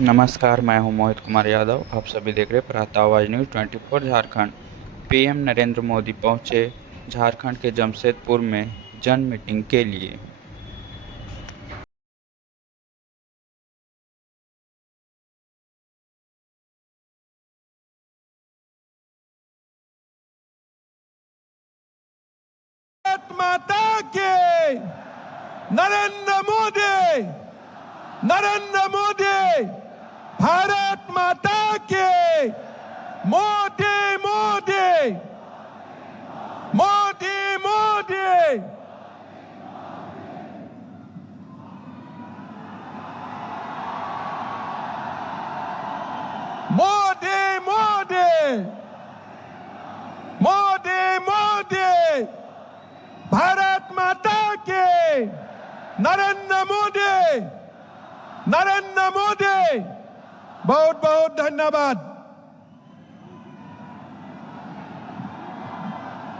नमस्कार, मैं हूं मोहित कुमार यादव। आप सभी देख रहे प्रातः आवाज न्यूज़ 24 झारखंड। पीएम नरेंद्र मोदी पहुंचे झारखंड के जमशेदपुर में जन मीटिंग के लिए। भारत माता के नरेंद्र मोदी भारत माता के मोदी मोदी मोदी मोदी मोदी मोदी मोदी मोदी भारत माता के नरेंद्र मोदी बहुत बहुत धन्यवाद।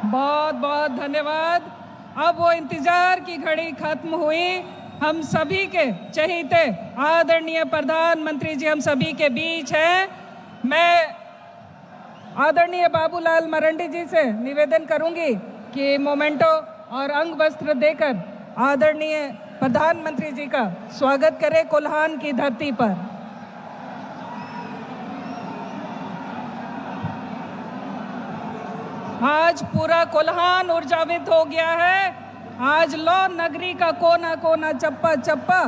बहुत बहुत धन्यवाद। अब वो इंतजार की घड़ी खत्म हुई। हम सभी के चहेते आदरणीय प्रधानमंत्री जी हम सभी के बीच हैं। मैं आदरणीय बाबूलाल मरंडी जी से निवेदन करूंगी कि मोमेंटो और अंग वस्त्र देकर आदरणीय प्रधानमंत्री जी का स्वागत करें कोल्हान की धरती पर। आज पूरा कोल्हान ऊर्जावित हो गया है। आज लौ नगरी का कोना कोना चप्पा चप्पा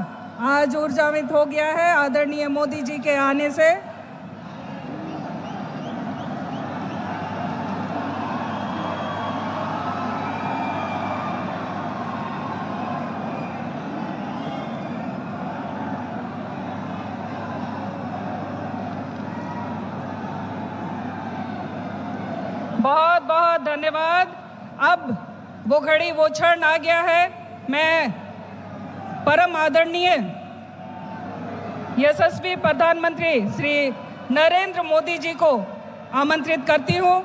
आज ऊर्जावित हो गया है आदरणीय मोदी जी के आने से। बहुत बहुत धन्यवाद। अब वो घड़ी वो क्षण आ गया है। मैं परम आदरणीय यशस्वी प्रधानमंत्री श्री नरेंद्र मोदी जी को आमंत्रित करती हूं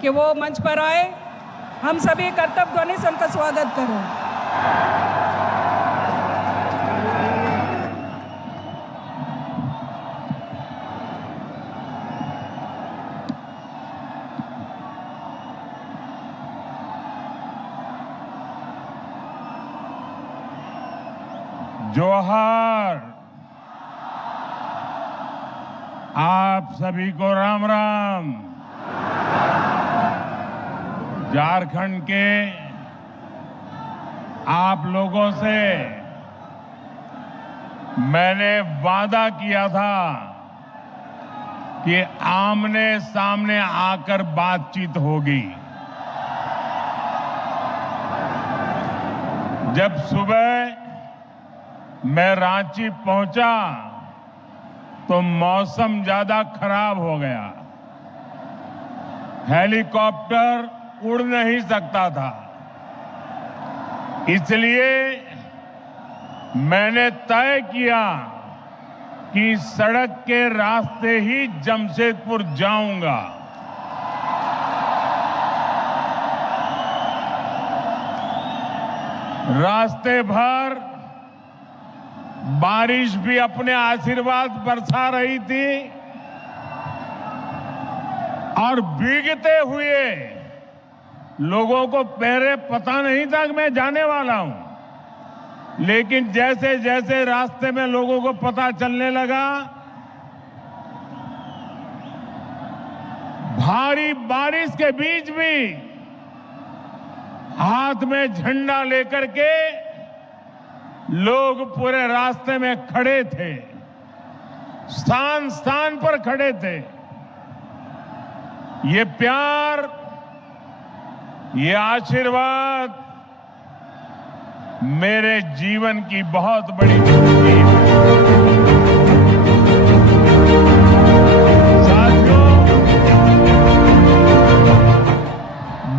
कि वो मंच पर आए। हम सभी कर्तव्य ध्वनि से उनका स्वागत करें। जोहार। आप सभी को राम राम। झारखंड के आप लोगों से मैंने वादा किया था कि आमने सामने आकर बातचीत होगी। जब सुबह मैं रांची पहुंचा तो मौसम ज्यादा खराब हो गया। हेलीकॉप्टर उड़ नहीं सकता था। इसलिए मैंने तय किया कि सड़क के रास्ते ही जमशेदपुर जाऊंगा। रास्ते भर बारिश भी अपने आशीर्वाद बरसा रही थी और भीगते हुए लोगों को पहले पता नहीं था कि मैं जाने वाला हूं, लेकिन जैसे जैसे रास्ते में लोगों को पता चलने लगा, भारी बारिश के बीच भी हाथ में झंडा लेकर के लोग पूरे रास्ते में खड़े थे, स्थान स्थान पर खड़े थे। ये प्यार, ये आशीर्वाद मेरे जीवन की बहुत बड़ी उपलब्धि है। साथियों,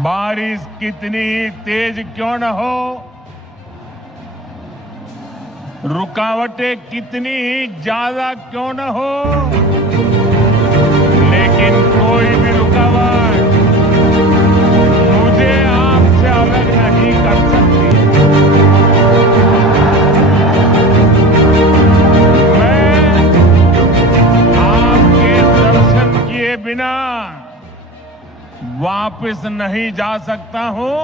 बारिश कितनी तेज क्यों न हो, रुकावटें कितनी ही ज्यादा क्यों न हो, लेकिन कोई भी रुकावट मुझे आपसे अलग नहीं कर सकती। मैं वापस नहीं जा सकता हूं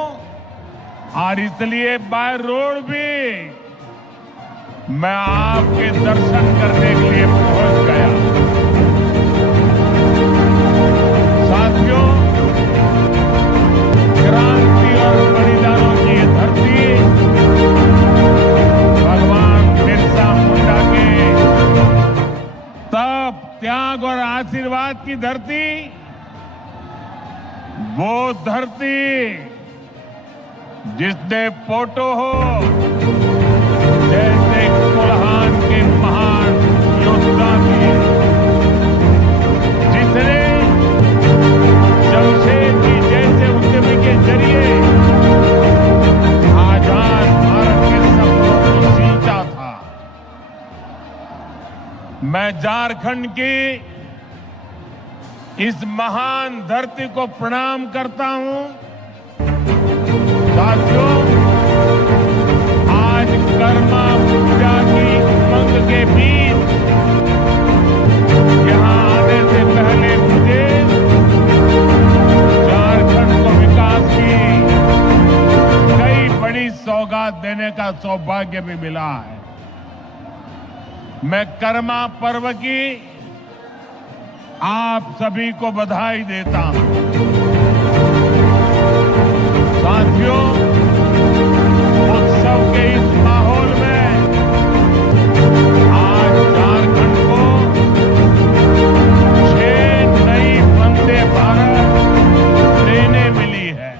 और इसलिए बाय रोड भी मैं आपके दर्शन करने के लिए पहुंच गया। साथियों, क्रांति और बलिदानों की ये धरती भगवान बिरसा मुंडा के तप, त्याग और आशीर्वाद की धरती, वो धरती जिसने पोटो हो जैसे कोल्हान के महान योद्धा थे, जिसने जमशेदजी जैसे उद्यमी के जरिए आजाद भारत के सपनों को सींचा था। मैं झारखंड की इस महान धरती को प्रणाम करता हूं। साथियों, आज कर्मा पूजा की उमंग के बीच यहां आने से पहले मुझे झारखंड को विकास की कई बड़ी सौगात देने का सौभाग्य भी मिला है। मैं कर्मा पर्व की आप सभी को बधाई देता हूं। साथियों, उत्सव के इस माहौल में आज झारखंड को 6 नई वंदे भारत ट्रेनें मिली है।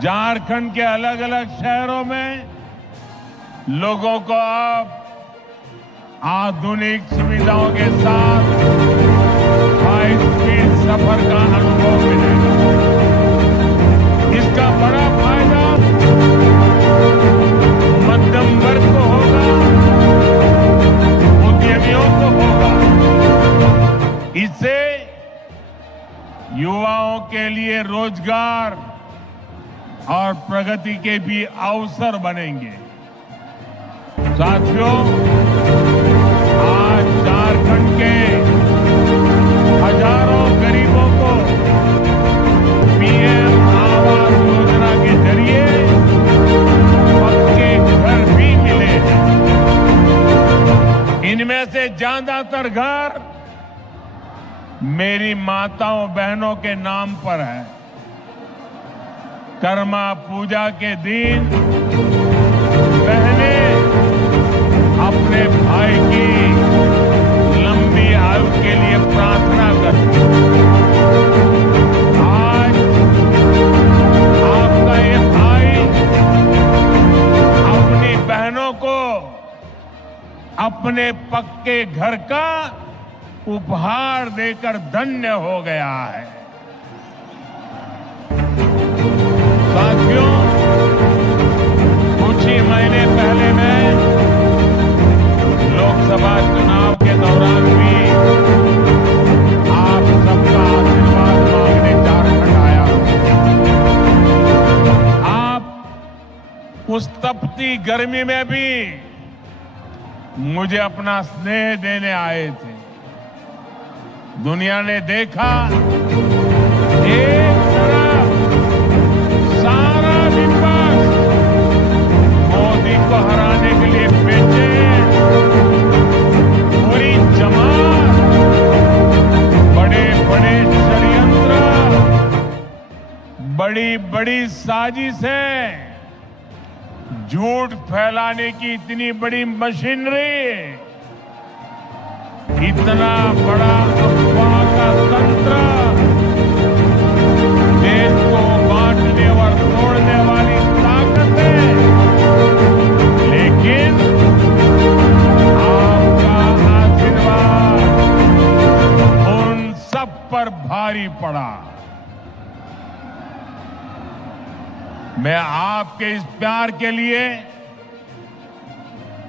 झारखंड के अलग अलग शहरों में लोगों को अब आधुनिक सुविधाओं के साथ हाई स्पीड सफर का अनुभव मिलेगा। इसका बड़ा फायदा मध्यम वर्ग को होगा, उद्यमियों को होगा। इससे युवाओं के लिए रोजगार और प्रगति के भी अवसर बनेंगे। साथियों, आज झारखंड के हजारों गरीबों को पीएम आवास योजना के जरिए पक्के घर भी मिले हैं। इनमें से ज्यादातर घर मेरी माताओं बहनों के नाम पर है। कर्मा पूजा के दिन बहनें अपने भाई की लंबी आयु के लिए प्रार्थना करती हैं। आज आपका ये भाई अपनी बहनों को अपने पक्के घर का उपहार देकर धन्य हो गया है। साथियों, कुछ ही महीने पहले मैं लोकसभा चुनाव के दौरान भी आप सबका आशीर्वाद मांगने झारखंड आया। आप उस तपती गर्मी में भी मुझे अपना स्नेह देने आए थे। दुनिया ने देखा, एक तरफ सारा विपक्ष मोदी को हराने के लिए बेचैन, पूरी जमात बड़े बड़े षड्यंत्र, बड़ी बड़ी साजिशें, झूठ फैलाने की इतनी बड़ी मशीनरी, इतना बड़ा अफवाह का तंत्र, देश को बांटने और तोड़ने वाली ताकतें, लेकिन आपका आशीर्वाद उन सब पर भारी पड़ा। मैं आपके इस प्यार के लिए,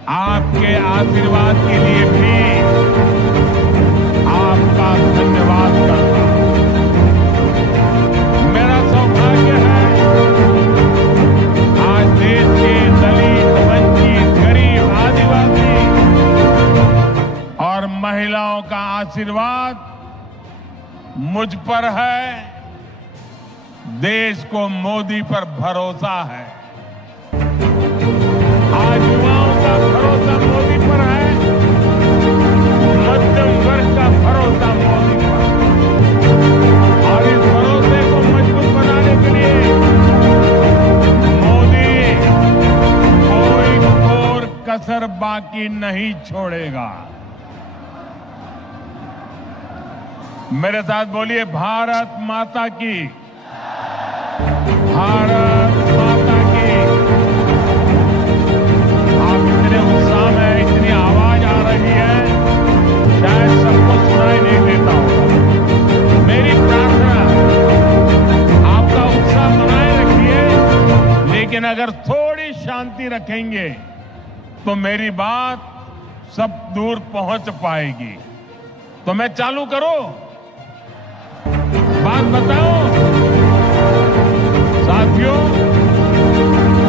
आपके आशीर्वाद के लिए भी आपका धन्यवाद करता हूं। मेरा सौभाग्य है आज देश के दलित, वंचित, गरीब, आदिवासी और महिलाओं का आशीर्वाद मुझ पर है, देश को मोदी पर भरोसा है। आज युवाओं का भरोसा मोदी पर है, मध्यम वर्ग का भरोसा मोदी पर, और इस भरोसे को मजबूत बनाने के लिए मोदी कोई और कसर बाकी नहीं छोड़ेगा। मेरे साथ बोलिए, भारत माता की, भारत माता की। आप इतने उत्साह में, इतनी आवाज आ रही है, शायद सबको सुनाई नहीं देता होगा। मेरी प्रार्थना, आपका उत्साह बनाए रखिए, लेकिन अगर थोड़ी शांति रखेंगे तो मेरी बात सब दूर पहुंच पाएगी। तो मैं चालू करूं, बात बताओ साथियों।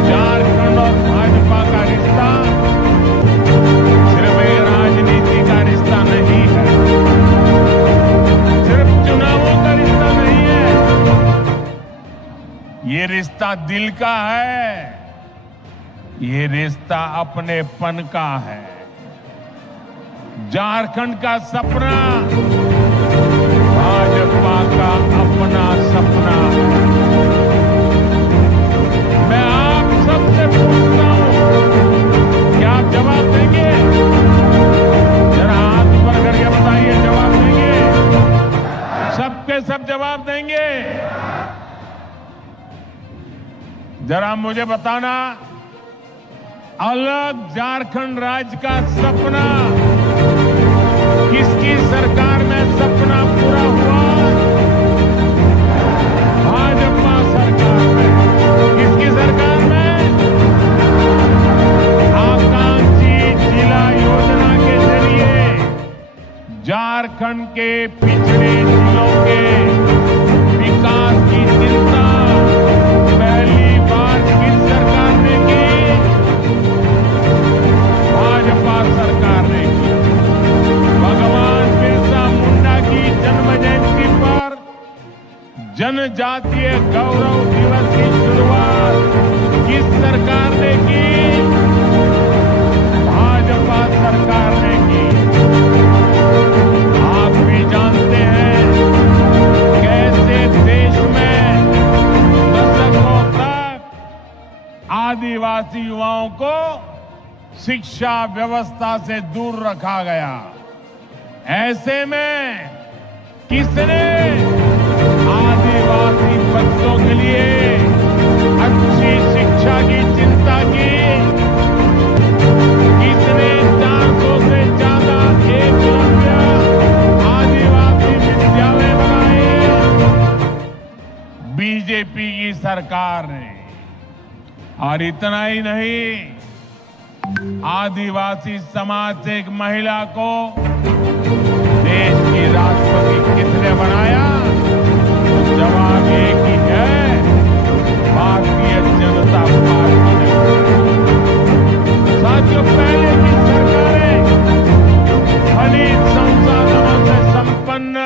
झारखंड और भाजपा का रिश्ता सिर्फ एक राजनीति का रिश्ता नहीं है, सिर्फ चुनावों का रिश्ता नहीं है। ये रिश्ता दिल का है, ये रिश्ता अपनेपन का है। झारखंड का सपना भाजपा का अपना सपना है। मैं आप सबसे पूछता हूं, क्या आप जवाब देंगे? जरा हाथ ऊपर करके बताइए, जवाब देंगे? सबके सब जवाब देंगे? जरा मुझे बताना, अलग झारखंड राज्य का सपना किसकी सरकार में सपना पूरा हुआ? भाजपा सरकार में। किसकी सरकार में? आकांक्षी जिला योजना के जरिए झारखंड के पिछड़े जिलों के विकास की चिंता पहली बार किस सरकार ने की? भाजपा सरकार ने की। भगवान बिरसा मुंडा की जन्म जयंती पर जनजातीय गौरव दिवस की शुरुआत किस सरकार ने की? भाजपा सरकार ने की। आप भी जानते हैं कैसे देश में दशकों तक आदिवासी युवाओं को शिक्षा व्यवस्था से दूर रखा गया। ऐसे में किसने आदिवासी बच्चों के लिए अच्छी शिक्षा की चिंता की? किसने 400 से ज्यादा एकलव्य आदिवासी विद्यालय बनाए? बीजेपी की सरकार ने। और इतना ही नहीं, आदिवासी समाज से एक महिला को देश की राष्ट्रपति किसने बनाया? तो जवाब एक ही है, भारतीय जनता पार्टी ने बनाया। साथियों, पहले की सरकारें खनिज संसाधनों से संपन्न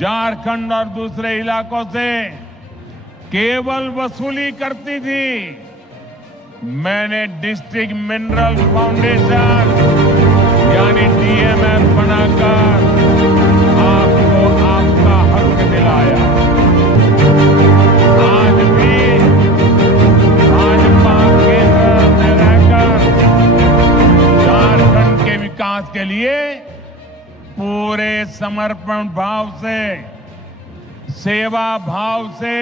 झारखंड और दूसरे इलाकों से केवल वसूली करती थी। मैंने डिस्ट्रिक्ट मिनरल फाउंडेशन यानी डीएमएफ बनाकर आपको आपका हक दिलाया। आज भी भाजपा केंद्र में रहकर झारखंड के विकास के लिए पूरे समर्पण भाव से, सेवा भाव से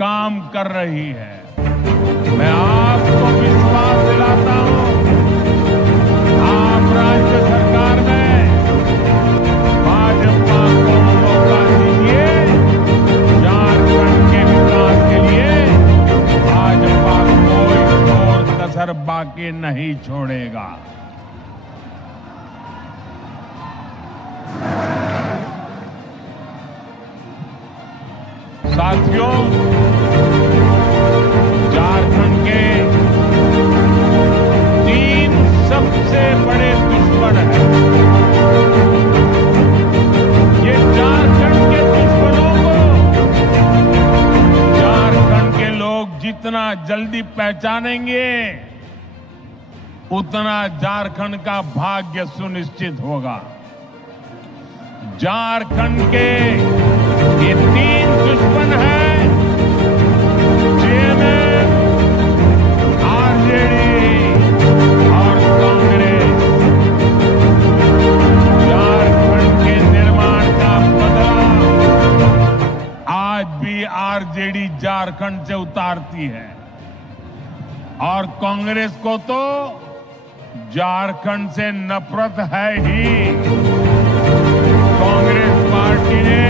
काम कर रही है। मैं आपको विश्वास दिलाता हूं, आप राज्य सरकार में भाजपा को मौका दीजिए। झारखंड के विकास के लिए भाजपा कोई और कसर बाकी नहीं छोड़ेगा। साथियों, झारखंड के 3 सबसे बड़े दुश्मन हैं। ये झारखंड जितना जल्दी पहचानेंगे उतना झारखंड का भाग्य सुनिश्चित होगा। झारखंड के ये तीन दुश्मन हैं, जेएमएम, आरजेडी और कांग्रेस। झारखंड के निर्माण का बदला आज भी आरजेडी झारखंड से उतारती है और कांग्रेस को तो झारखंड से नफरत है ही। कांग्रेस पार्टी ने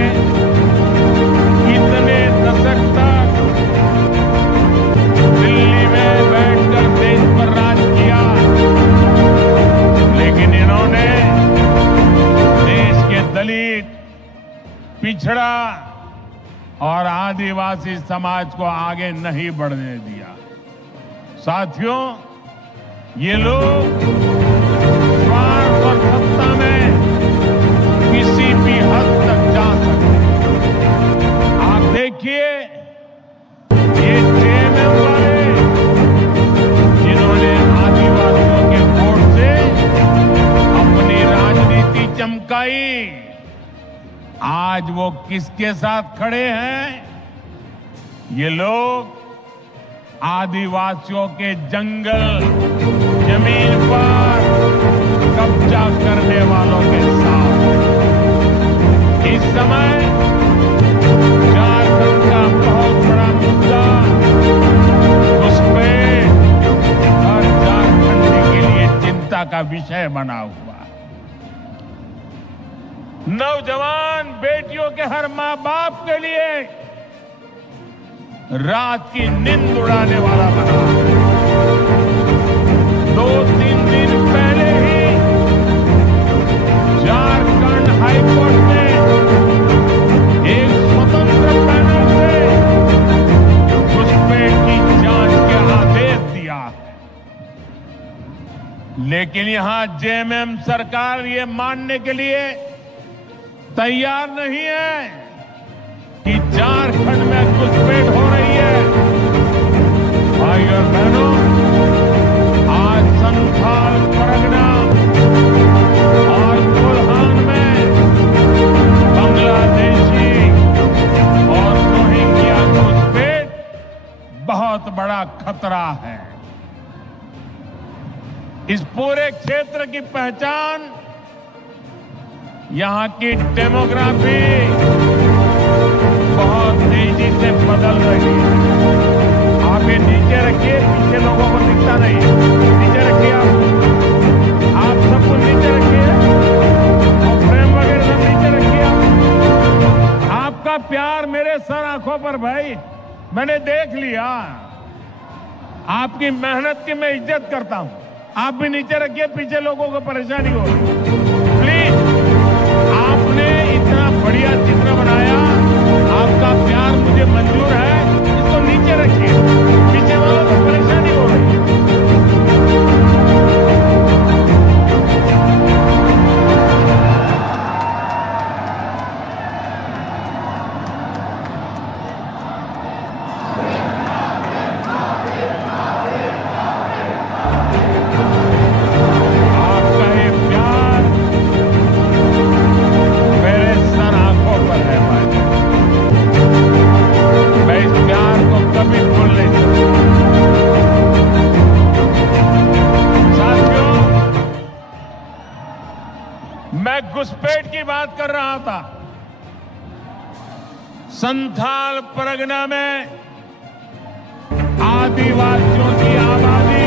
इतने दशक तक दिल्ली में बैठकर देश पर राज किया, लेकिन इन्होंने देश के दलित, पिछड़ा और आदिवासी समाज को आगे नहीं बढ़ने दिया। साथियों, ये लोग स्वार्थ और सत्ता में किसी भी हद तक जा सकते हैं। आप देखिए, ये जेएमएम वाले जिन्होंने आदिवासियों के वोट से अपनी राजनीति चमकाई, आज वो किसके साथ खड़े हैं? ये लोग आदिवासियों के जंगल, जमीन पर कब्जा करने वालों के साथ। इस समय झारखंड का बहुत बड़ा मुद्दा घुसपैठ और झारखंड के लिए चिंता का विषय बना हुआ है। नौजवान बेटियों के हर मां बाप के लिए रात की नींद उड़ाने वाला बना। 2-3 दिन पहले ही झारखंड हाईकोर्ट ने एक स्वतंत्र पैनल से घुसपैठ की जांच के आदेश दिया है, लेकिन यहां जेएमएम सरकार ये मानने के लिए तैयार नहीं है कि झारखंड में घुसपैठ हो रही है। भाइयों और बहनों, आज संथाल परगना और कोल्हान में बांग्लादेशी और रोहिंग्या घुसपैठ बहुत बड़ा खतरा है। इस पूरे क्षेत्र की पहचान, यहां की डेमोग्राफी बहुत तेजी से बदल रही है। आप ये नीचे रखिए, पीछे लोगों को दिखता नहीं। नीचे रखिए, आप सबको नीचे रखिए और फ्रेम वगैरह सब नीचे रखिए। आपका प्यार मेरे सर आंखों पर भाई, मैंने देख लिया। आपकी मेहनत की मैं इज्जत करता हूं। आप भी नीचे रखिए, पीछे लोगों को परेशानी हो रही। प्लीज, आपने इतना बढ़िया चित्र बनाया, आपका प्यार मुझे मंजूर है, इसको नीचे रखिए, पीछे वालों को परेशानी हो रही है। आपका ये प्यार मेरे सर आंखों पर है भाई। मैं इस प्यार को कभी भूल नहीं सकता। साथियों, मैं घुसपैठ की बात कर रहा था। संथाल परगना में आदिवासियों की आबादी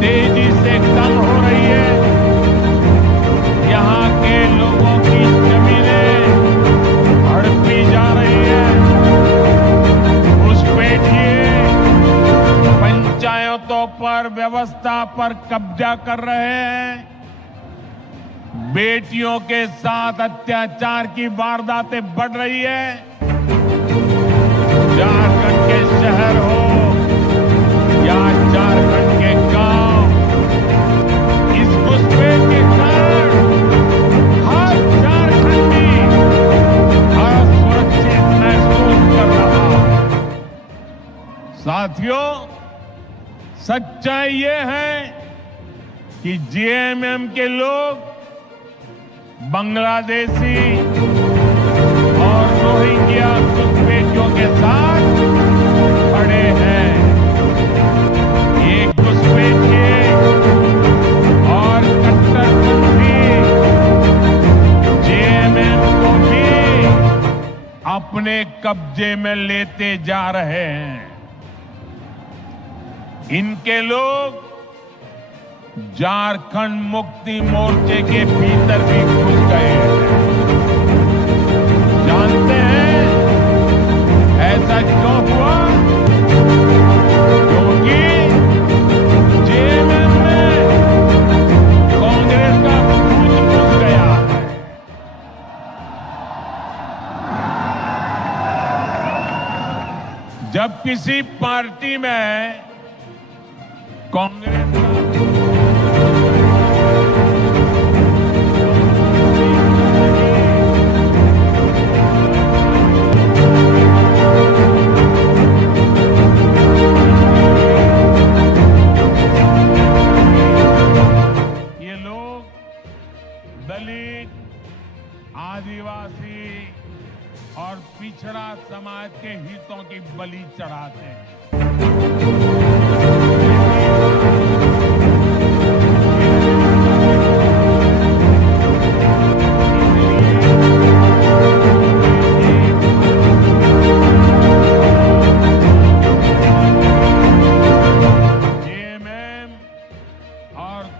तेजी से कम हो रही है। यहां के लोगों की जमीनें हड़पी जा रही है। घुसपैठिए पंचायतों पर, व्यवस्था पर कब्जा कर रहे हैं। बेटियों के साथ अत्याचार की वारदातें बढ़ रही है। झारखंड के शहर हो या झारखंड के गांव, इस घुसपैठ के कारण हर झारखंडी असुरक्षित महसूस कर रहा है। साथियों, सच्चाई ये है कि जेएमएम के लोग बांग्लादेशी और रोहिंग्या घुसपैठियों के साथ खड़े हैं। ये घुसपैठिए और कट्टरपंथी जेएमएम को भी अपने कब्जे में लेते जा रहे हैं। इनके लोग झारखंड मुक्ति मोर्चे के भीतर भी घुस गए हैं। जानते हैं ऐसा क्यों हुआ? क्योंकि जेएमएम में कांग्रेस का भूत घुस गया है। जब किसी पार्टी में कांग्रेस का ये लोग दलित, आदिवासी और पिछड़ा समाज के हितों की बलि चढ़ाते हैं।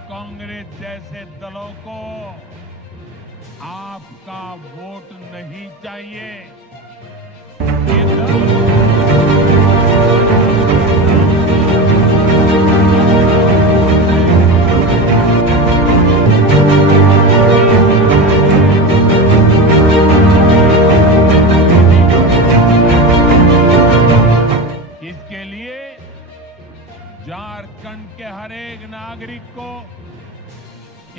कांग्रेस जैसे दलों को आपका वोट नहीं चाहिए। ये दल इसके लिए झारखंड के हर एक नागरिक को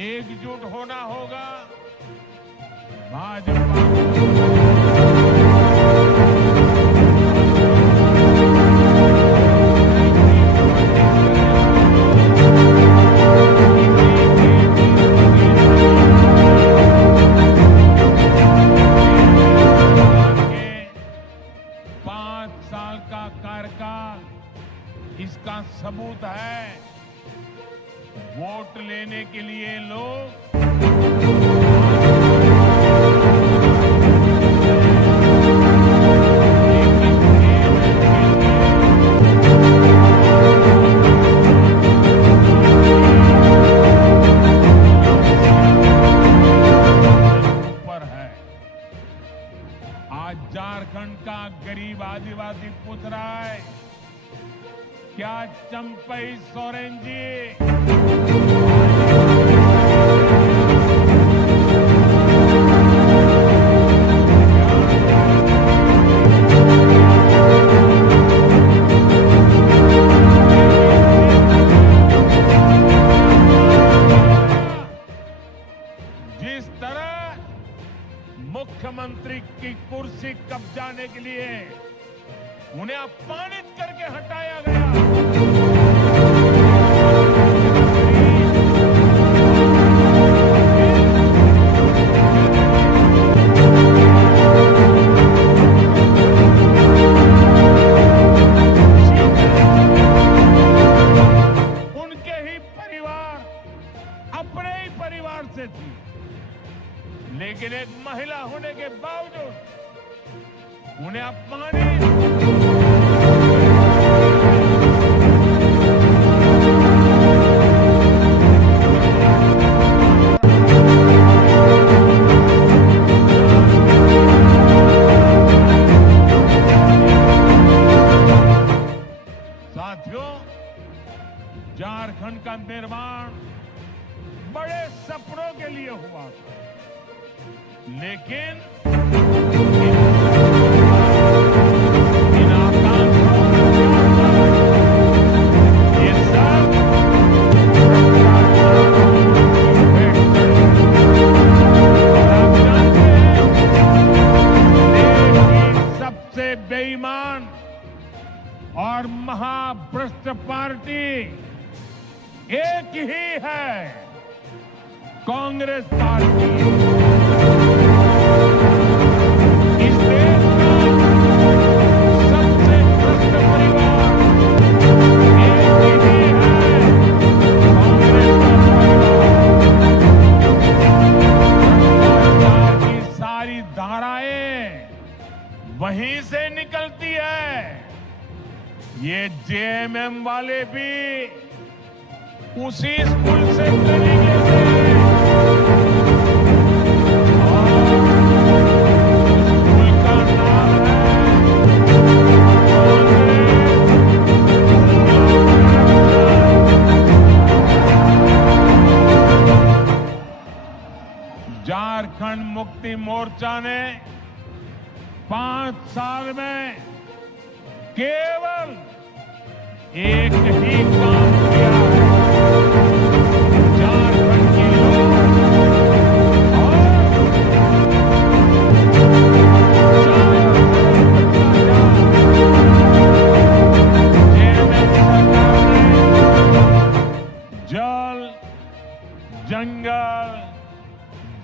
एकजुट होना होगा। भाजपा के 5 साल का कार्यकाल इसका सबूत है। वोट लेने के लिए लोग ऊपर है। आज झारखंड का गरीब आदिवासी पूछ रहा है, क्या चंपई सोरेन जी जिस तरह मुख्यमंत्री की कुर्सी कब्जाने के लिए उन्हें अपमानित करके हटाया गया। उनके ही परिवार, अपने ही परिवार से थी, लेकिन एक महिला होने के बावजूद उन्हें अपमानित साथियों, झारखंड का निर्माण बड़े सपनों के लिए हुआ था, लेकिन इन आकांक्षाओं ये सब आप जानते हैं, देश की सबसे बेईमान और महाभ्रष्ट पार्टी एक ही है, कांग्रेस पार्टी। इस देश का सबसे भ्रष्ट परिवार एक ही है, कांग्रेस का परिवार। भ्रष्टाचार की सारी धाराएं वहीं से निकलती है। ये जेएमएम वाले भी उसी स्कूल से तरीके से स्कूल का नाम है झारखंड मुक्ति मोर्चा ने 5 साल में केवल एक ही काम किया है। झारखंड के लोग जल, जंगल,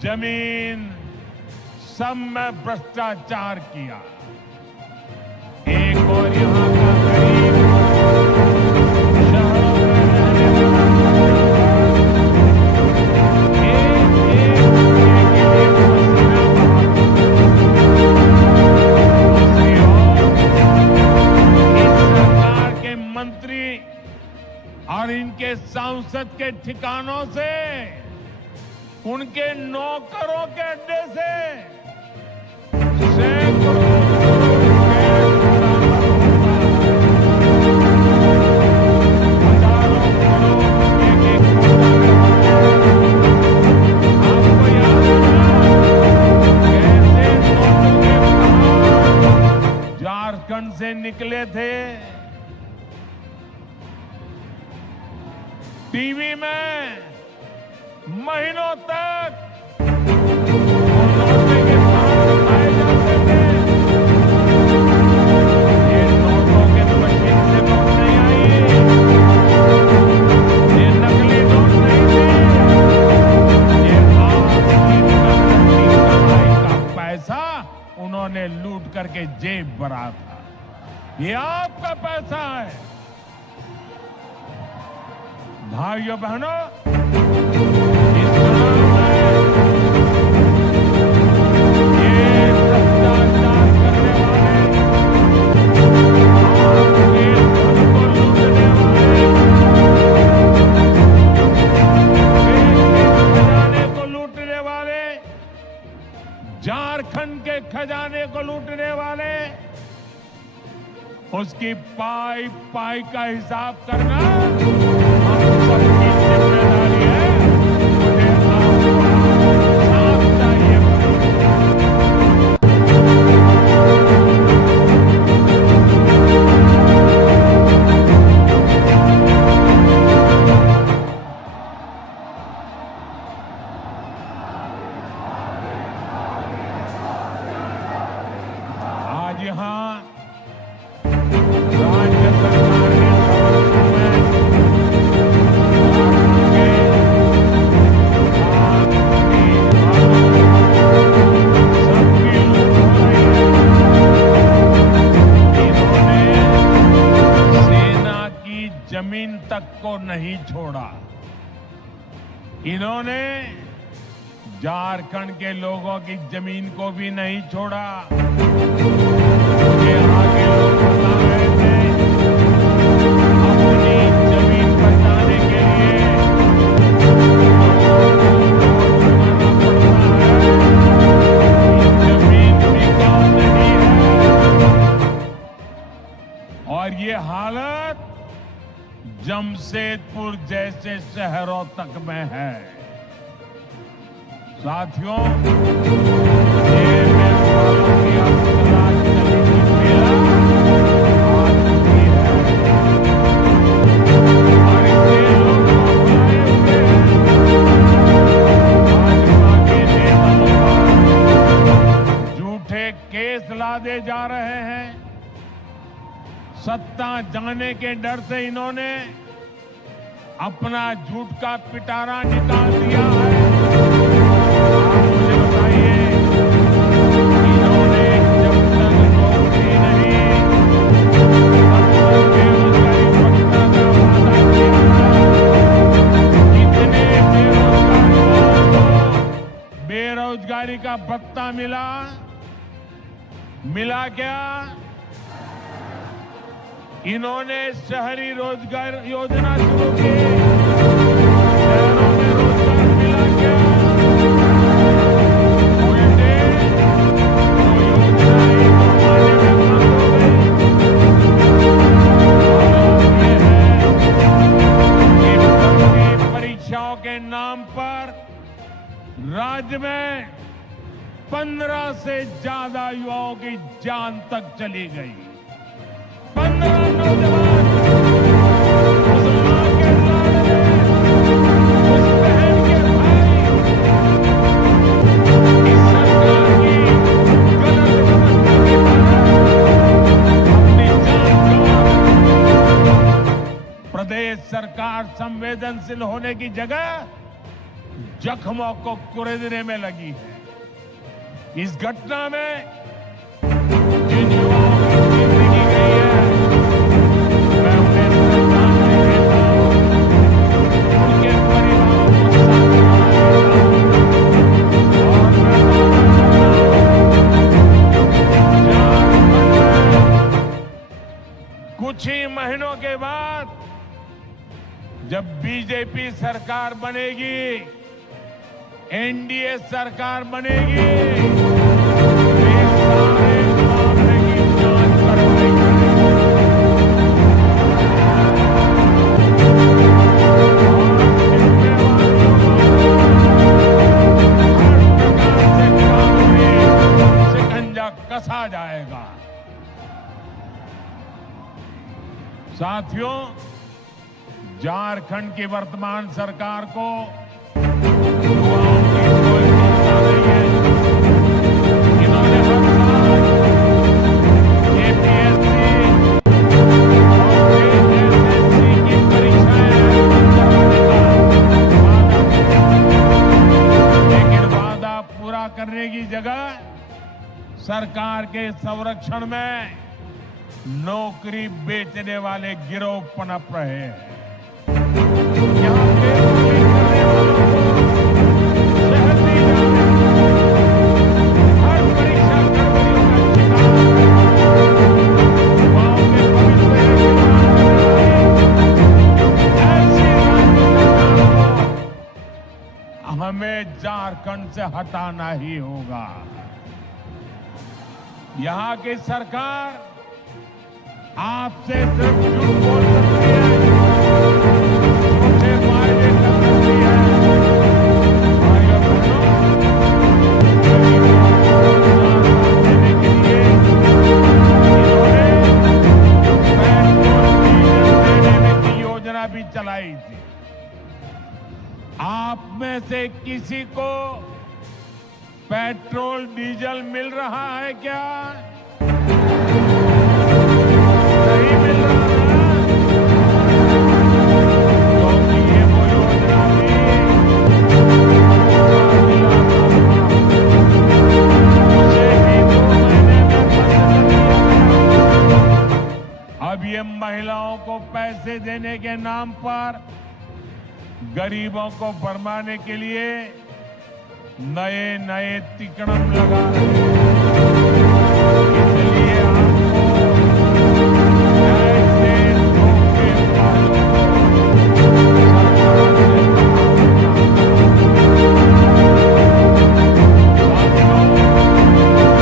जमीन सब में भ्रष्टाचार किया। एक और यहाँ का गरीब शहरों में रहने वाला के मंत्री और इनके सांसद के ठिकानों से, उनके नौकरों के अड्डे से सैकड़ों झारखंड से निकले थे। टीवी में महीनों तक नोटों के साथ दिखाए जाते थे। ये नोटों के मशीन से नोट नहीं आई, ये नकली नोट नहीं थे, ये आपकी मेहनत की कमाई का पैसा उन्होंने लूट करके जेब भरा था। ये आपका पैसा है। भाइयों बहनों, इस चुनाव में ये भ्रष्टाचार करने वाले, आपके धन को लूटने वाले, खजाने को लूटने वाले, झारखंड के खजाने को लूटने वाले, उसकी पाई पाई का हिसाब करना हम सबकी जिम्मेदारी है। मुझे आपको साफ चाहिए। आज यहाँ राज्य सरकार के समर्थन में सबकी लूट हो रही है। इन्होंने सेना की जमीन तक को नहीं छोड़ा। इन्होंने झारखंड के लोगों की जमीन को भी नहीं छोड़ा। मुझे आगे लोग बता रहे थे, अपनी जमीन बचाने के लिए जमीन बिकाऊ नहीं है। और ये हालत जमशेदपुर जैसे शहरों तक में है। साथियों, जेएमएम वालों की अफसराज चली की बेला आ चुकी है और इससे लोग बुलाए हुए हैं। भाजपा के नेताओं पर झूठे केस लादे जा रहे हैं। सत्ता जाने के डर से इन्होंने अपना झूठ का पिटारा निकाल दिया है। आप मुझे बताइए, इन्होंने जब तक नौकरी नहीं, तब तक बेरोजगारी भत्ता का वादा किया था। कितने बेरोजगारों को बेरोजगारी का भत्ता मिला क्या? इन्होंने शहरी रोजगार योजना शुरू की, शहरों में रोजगार मिला क्या? उल्टे वो योजनाएं कमाने में बंद हो गई। और ये है कि परीक्षाओं के नाम पर राज्य में 15 से ज्यादा युवाओं की जान तक चली गई। 15 नौजवान उस मां के लाडले, उस बहन के भाई, इस सरकार की गलत व्यवस्था के कारण अपनी जान गंवा बैठे। प्रदेश सरकार संवेदनशील होने की जगह जख्मों को कुरेदने में लगी है। इस घटना में जिन युवाओं की जिंदगी गई है, मैं उन्हें श्रद्धांजलि देता हूं, उनके परिवारों को सांत्वना देता हूं। और मैं झारखंड में कुछ ही महीनों के बाद जब बीजेपी सरकार बनेगी, एनडीए सरकार बनेगी, ये सारे मामले की जांच करवाई जाएगी। और जिम्मेवार लोगों को हर प्रकार से कानूनी शिकंजा कसा जाएगा। साथियों, झारखंड की वर्तमान सरकार को युवाओं की कोई चिंता नहीं है। इन्होंने हर साल जेपीएससी और जेएसएससी की परीक्षाएं कराने का वादा किया, लेकिन वादा पूरा करने की जगह सरकार के संरक्षण में नौकरी बेचने वाले गिरोह पनप रहे हैं। यहाँ बेरोजगारी करने वालों को शहर दी जा रही है। हर परीक्षा गड़बड़ियों का शिकार युवाओं के भविष्य के ऐसी राज्य सरकार को हमें झारखंड से हटाना ही होगा। यहाँ की सरकार आपसे सिर्फ झूठ बोल सकती है, झूठे वायदे कर सकती है। भाइयों बहनों, गरीबों को रोजगार देने के लिए इन्होंने पेट्रोल डीजल देने की योजना भी चलाई थी। आप में से किसी को पेट्रोल डीजल मिल रहा है क्या? नहीं मिल रहा है, क्योंकि ये वो योजना थी उसे भी 2 महीने में बंद कर दिया गया। अब ये महिलाओं को पैसे देने के नाम पर गरीबों को भरमाने के लिए नए तिकड़म लगा रहे हैं। इसलिए आपको ऐसे धोखेबाजों को सरकार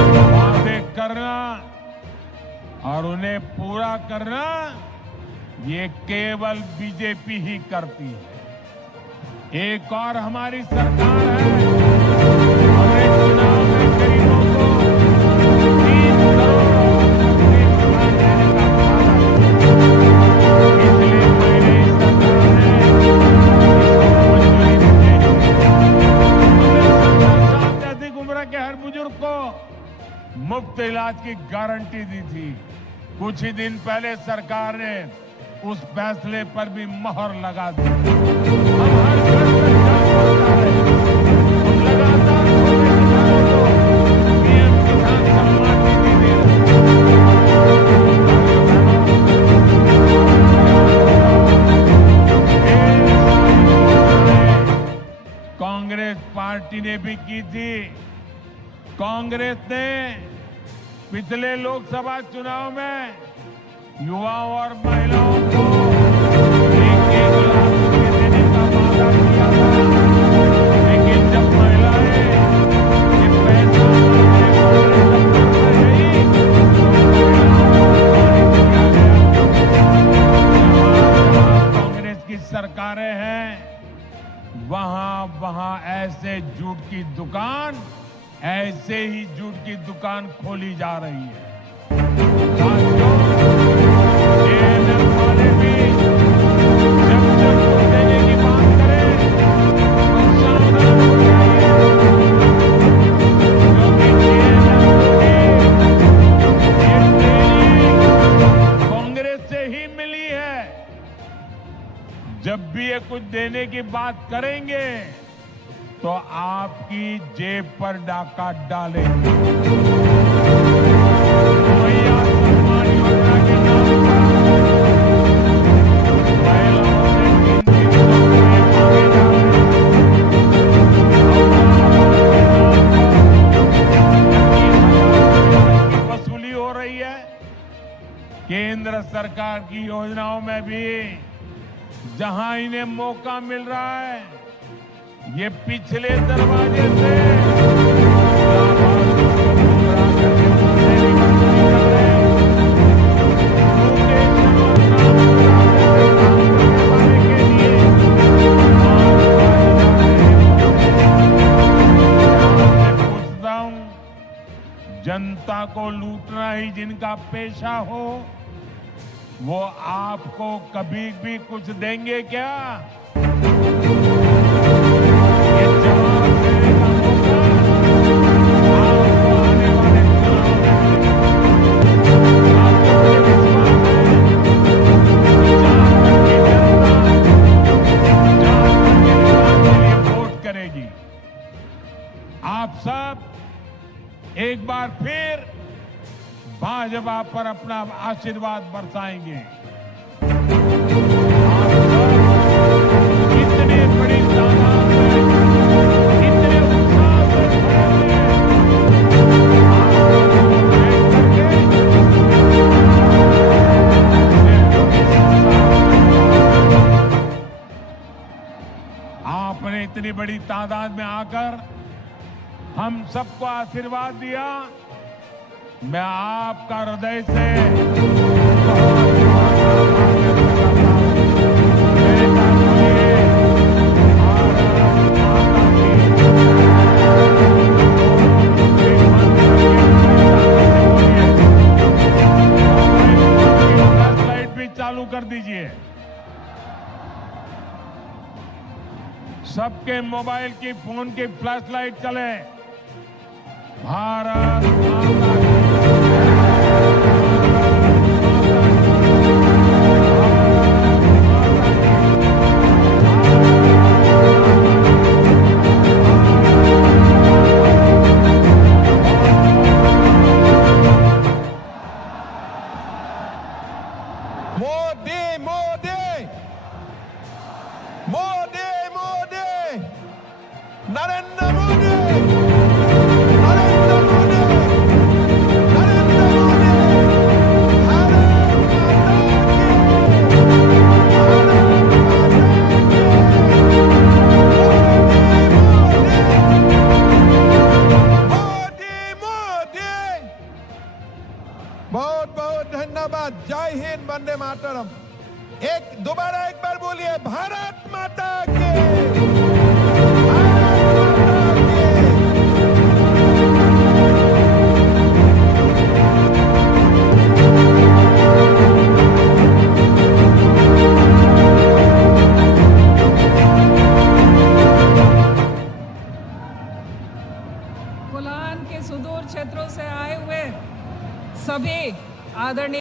से वादे करना और उन्हें पूरा करना, ये केवल बीजेपी ही करती है। एक और हमारी सरकार है, हमने चुनाव में गरीबों को 3 करोड़ मकान देने का वादा किया। इसलिए मैंने इस सरकार ने इसको मंजूरी भी दे दी। हमने 70 साल से अधिक उम्र के हर बुजुर्ग को मुफ्त इलाज की गारंटी दी थी। कुछ ही दिन पहले सरकार ने उस फैसले पर भी मोहर लगा दी। हम हर घर तक जान पहुंचा रहे हैं। हम लगातार छोटे किसानों को पीएम किसान सम्मान निधि दे रहे हैं। कांग्रेस पार्टी ने भी की थी। कांग्रेस ने पिछले लोकसभा चुनाव में युवाओं और महिलाओं को 1-1 लाख रुपए देने का वादा किया था, लेकिन जब महिलाएं ये पैसा मांगने कांग्रेस दफ्तर में गई तो महिलाओं को सम्मानित किया गया। जहां कांग्रेस की सरकारें हैं वहां ऐसे जूट की दुकान, ऐसे ही जूट की दुकान खोली जा रही है। साथियों, जेएनएम वाले भी जब वोट देने की बात करें तो सावधान हो जाइए, क्योंकि जेएनएम को ये ट्रेनिंग कांग्रेस से ही मिली है। जब भी ये कुछ देने की बात करेंगे तो आपकी जेब पर डाका डालेंगे। मैया सम्मान योजना के नाम पर महिलाओं से 300 रुपए मांगे जा रहे हैं। की वसूली हो रही है। केंद्र सरकार की योजनाओं में भी जहां इन्हें मौका मिल रहा है, ये पिछले दरवाजे से लाभार्थियों को गुमराह करके उनसे भी वसूली कर रहे हैं। म्यूटेशन और नाम सुधारने से काम करने वाले के लिए मार खाए जा रहे हैं। आपसे पूछता हूं, जनता को लूटना ही जिनका पेशा हो, वो आपको कभी भी कुछ देंगे क्या? आप सब एक बार फिर भाजपा पर अपना आशीर्वाद बरसाएंगे। आप सब इतने बड़ी तादाद में, इतने उत्साह से खड़े हुए आपने इतनी बड़ी तादाद में आकर हम सबको आशीर्वाद दिया। मैं आपका हृदय से बहुत आभार व्यक्त करता हूं। मेरे साथ बोलिए, भारत माता की फ्लैश लाइट भी चालू कर दीजिए। सबके मोबाइल की, फोन की फ्लैश लाइट चले। भारत माता की, मोदी मोदी मोदी मोदी, नरेंद्र मोदी, नरेंद्र मोदी, नरेंद्र मोदी, भारत माता की, मोदी मोदी। बहुत बहुत धन्यवाद। जय हिंद, वंदे मातरम। दोबारा एक बार बोलिए, भारत माता की, भारत कोलान के सुदूर क्षेत्रों से आए हुए सभी आदरणीय